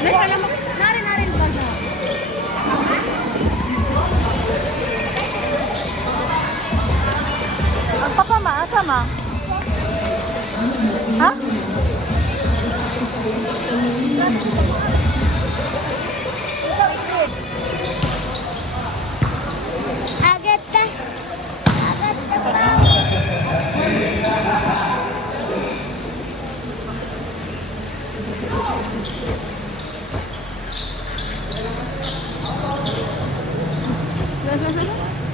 Narin pa na. Ang papa ma, asa ma? Ha? Agata. Agata pa.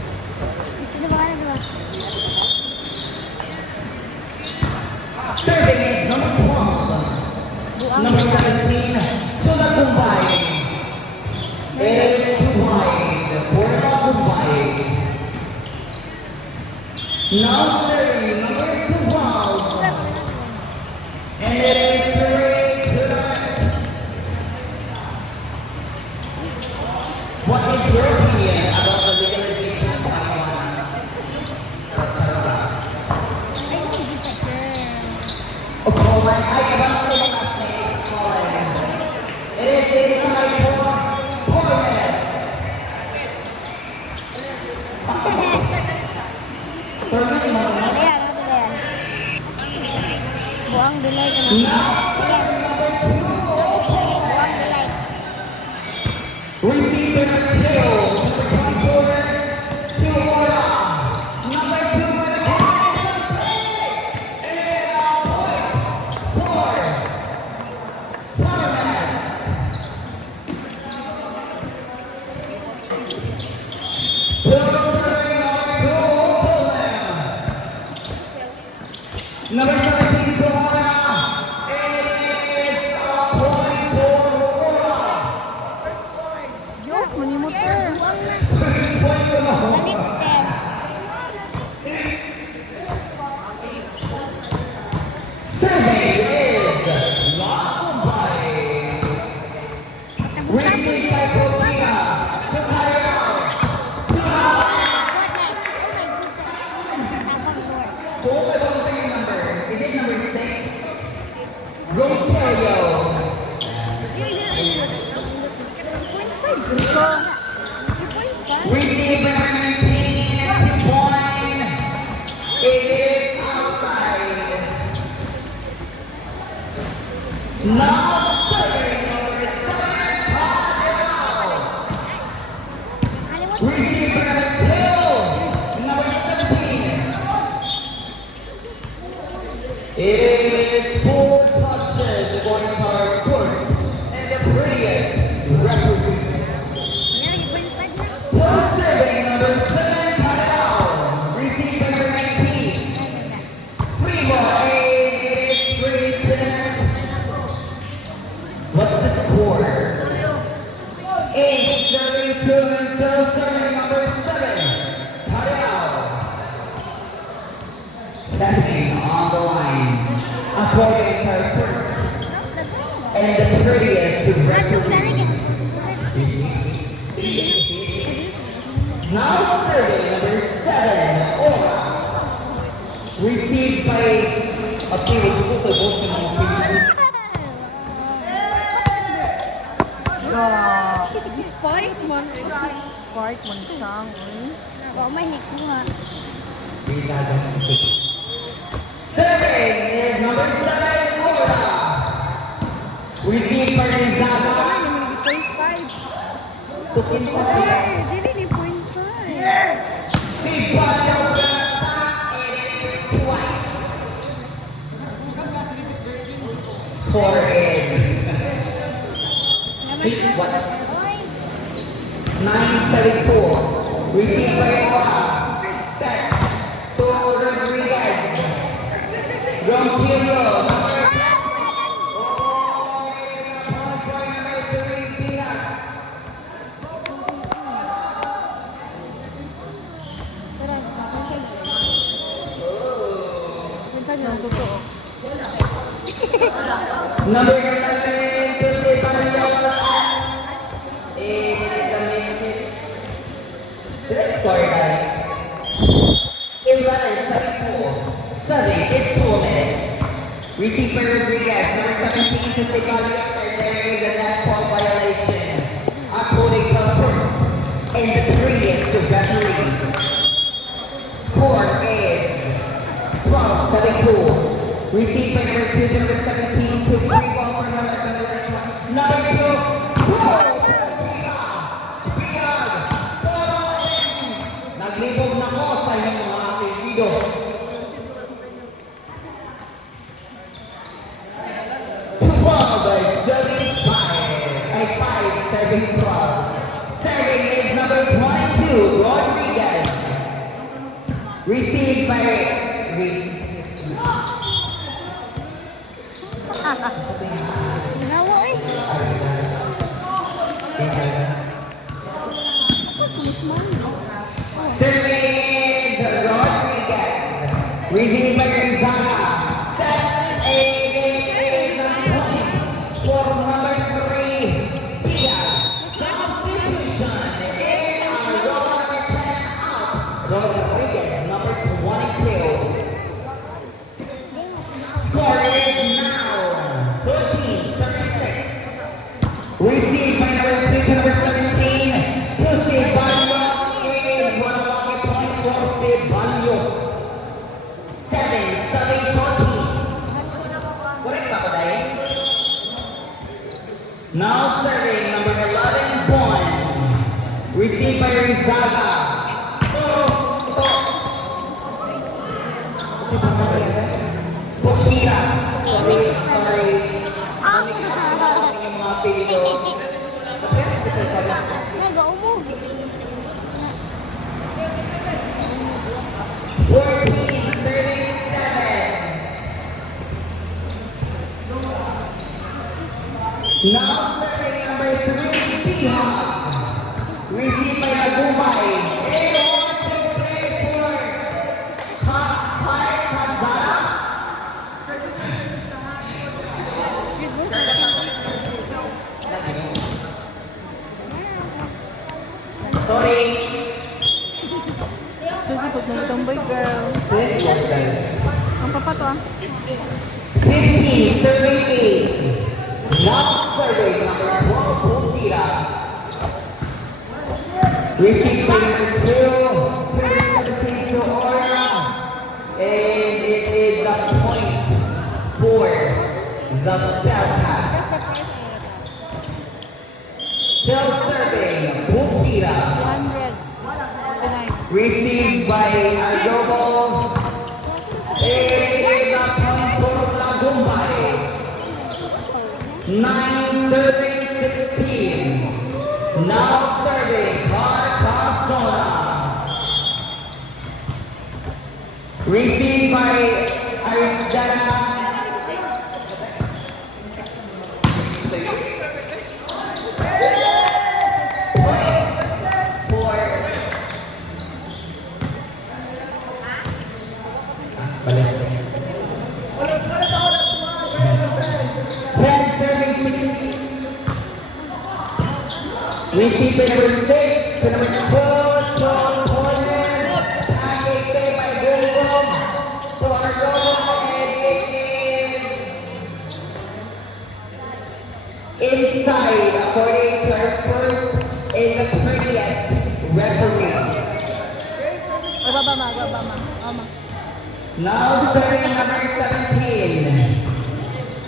Ano ba? Serving is number 12. Number 17, Tula Kumbay. It is Kumbay, the Porta Kumbay. Now serving number 12. And it is what is your opinion about the legalization of marijuana? Of course, I cannot say that name. It is inside for Portland. Permit mo na. Ayan, ano ba yan? Buang delay ka na. Now, Ayan. Buang delay. receive the kill. From Portland to Aura. Number 2 for the Number 17 to Aura. It is a point for Aura. Yo, manimot eh. Point for Aura. Galit eh. Survey is La Kumbay. Received by Cortina. To Kyle. Goodness. Oh my goodness. Tapang Lord. Kung may bago sa yung number, it is number 6. Rosario. Received by number 19. Point. It is outside. Now serving number 7. Padel. Received by number 17. It is 4 touches according to our court and the prettiest referee. So serving number 7, Padel. Received by number 19. Primo, it is 3 minutes. What's the score? 8 serving 2 and still serving number 7, Padel. Stepping on the line, according to our court and the prettiest referee. Now serving number 7, Aura. Received by a few people Fight man. Fight man siyang. Oh, may hikuha. Serving is number 7, Aura. Received by Rizaba. To Kinpati. Dili ni point 5. Si Padel Benata, it is twice. 4 in. What? 934. Received by Aura. Set to Rodriguez. Ronquillo. Number 11, Tuesday Panayola. Let's start guys. 11, 34. Sunny, it's 2 minutes. Receiver Rodriguez, number 17, Tuesday Panayola. And there is the last point. Received by number 17 to free ball for number 2. Beyond. Naglibog na ko sa inyong mga apelido. By 5 serving 12. Serving is number 22, Rodriguez. Received by Nawa eh. Serving is Rodriguez. Received by Gonzaga. Set is number 20 for number 3, Diaz. Substitution in row number 10 out. Rodriguez, number 22. Score is now 13-36. Received by number 2 to number 17. To Ceballos is 1 point for Ceballos. 7-14. Correct ba ko dahil? Now serving number 11, Bond. Received by Gonzaga. Bukira. Sorry. Yung mga apelido. Nag-umog. 14-37. Now serving number 3, Tihak. Received by Agumay. And wants to play for Kai Kazara. Sorry. Sige, pag nagtambay, girl. Ang papa to ah. 15, serving 8. Now serving number 12, Bukira. Received by number 2, serving to Aura. And it is the point for the Celtics. Still serving, Bukira. 100. Received by Adobo. It is the point for Lagumbay. 9-16. Now serving Carcassona. Received by Arizona. Received by number 6 to number 12, John Horner. Package stay by Gulgum to Argono, and it is inside according to our first and the 30th referee. Ay, baba ma. Ama. Now serving number 17.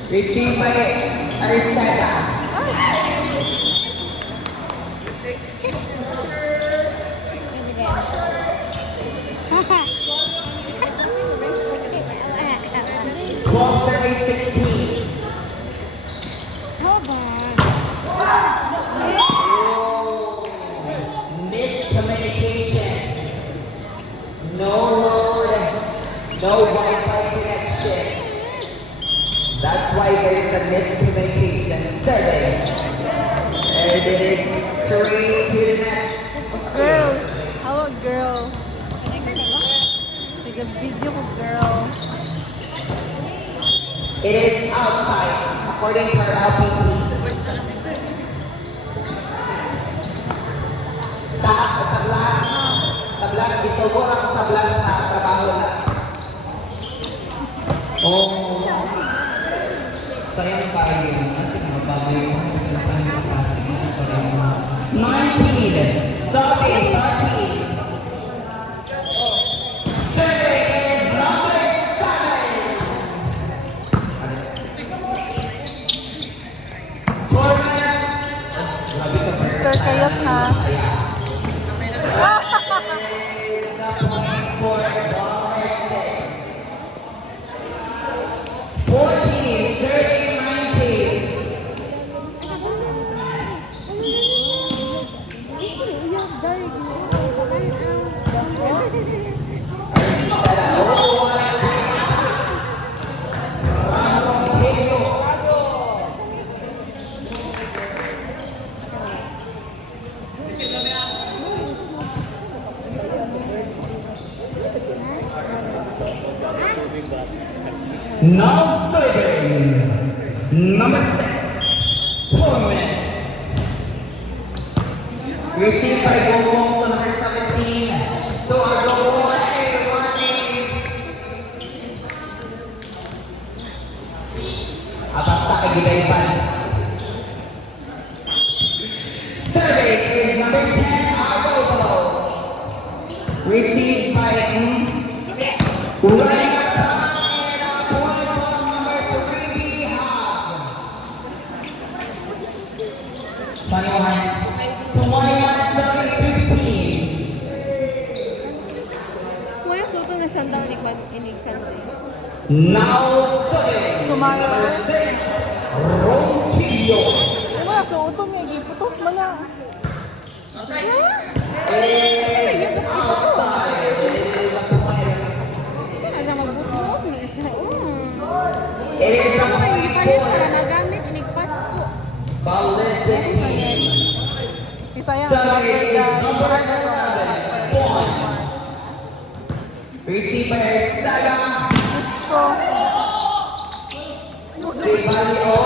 Received by Arceta. Ball serving 16. Hold on. Oh, miscommunication. No road, no Wi-Fi connection. That's why there's a miscommunication. Serving. And it is 3 to the net. Girl. Hello, girl. Take a video ko, girl. It is outside, according to our LPT. Tablas, isubo ang tablas sa trabaho na. Oh, sayang tayo yun. Natin mabago yung susunod ng klase. 19, 30. Serving is number 7. Super cute, ha? For Valente. 14, 30, 19. Now serving number 6, Torment. Received by Gogong to number 17. To our goal, Abasta kay Gidaypan. Serving is number 10, Agogo. Received by Ryan. 15. Kuya, suto na sandal inig sandal. Now serving Tomorrow. number 6, Ronquillo. Wala, suto nga. Giputos mo na. Saan siya magbubuot na siya? Ako kayo gipalit para magamit. Inig Pasko. Ballistic Isayang Serving is number 11, Bond. Received by Saga. ko. Sibalio.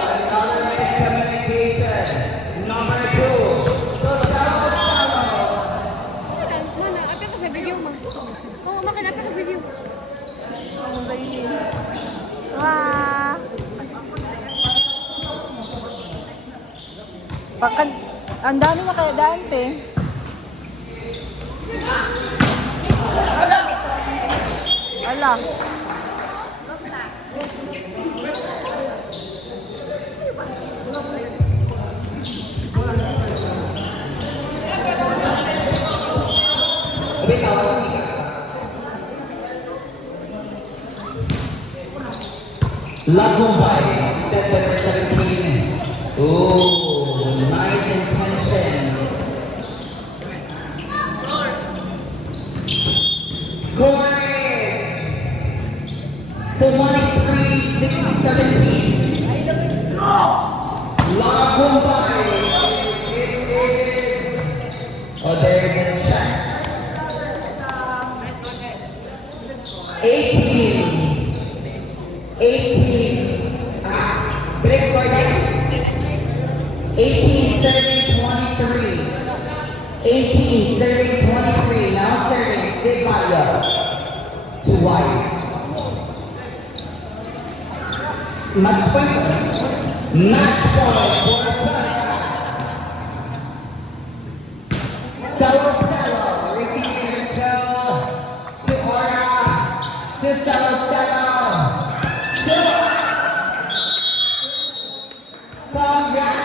Another miscommunication. Number 2, Tosalo. Mana, apa ka sa video mo? Oo, makin apa ka sa video. Wah. Bakit ang dami na kaya Dante. Ala. Lagumbay, step number 17. Oh, nice intention. Scoring to 23-17. Lagumbay. It is. Oh, there it is. Check. 18. 18. Break score again. 18, 30, 23. 18, 30, 23. Now serving Big Mario to wide. Match point. Match point for Panica. Salo Salo. Receiving to Ora. To Salo Salo. Congrats!